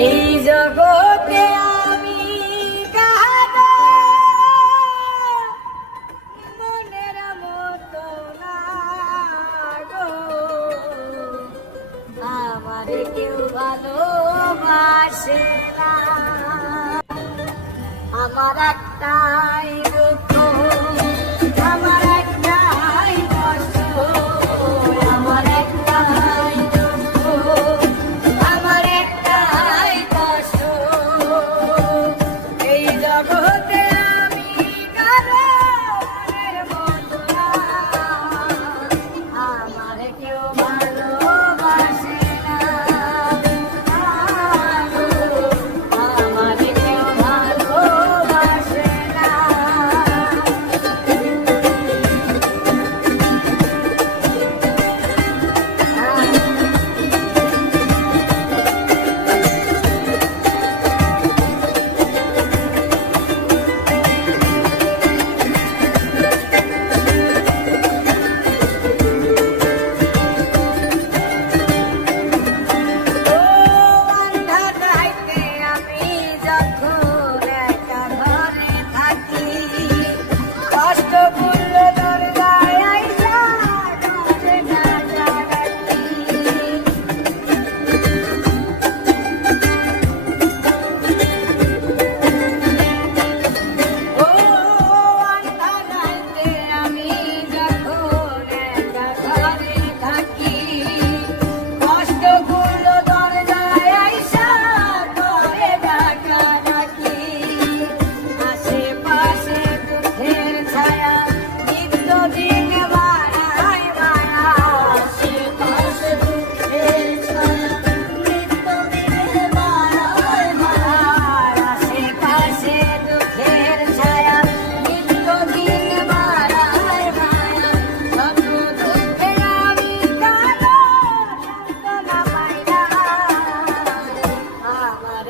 এই জগতে আমি মনের আমার কেউ ভালোবাসে আমার একটা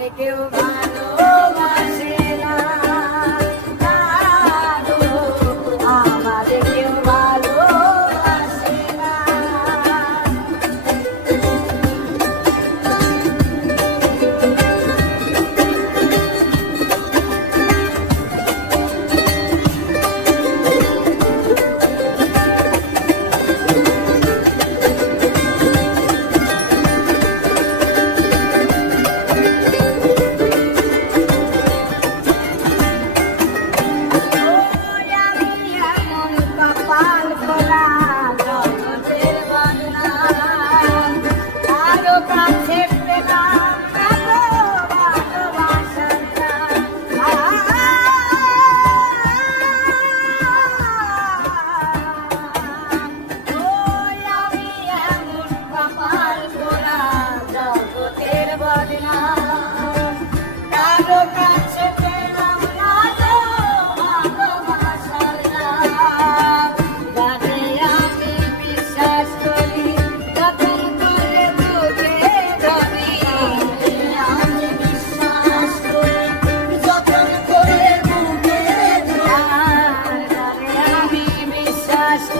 Thank you, Mom.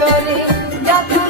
করে যাত্রা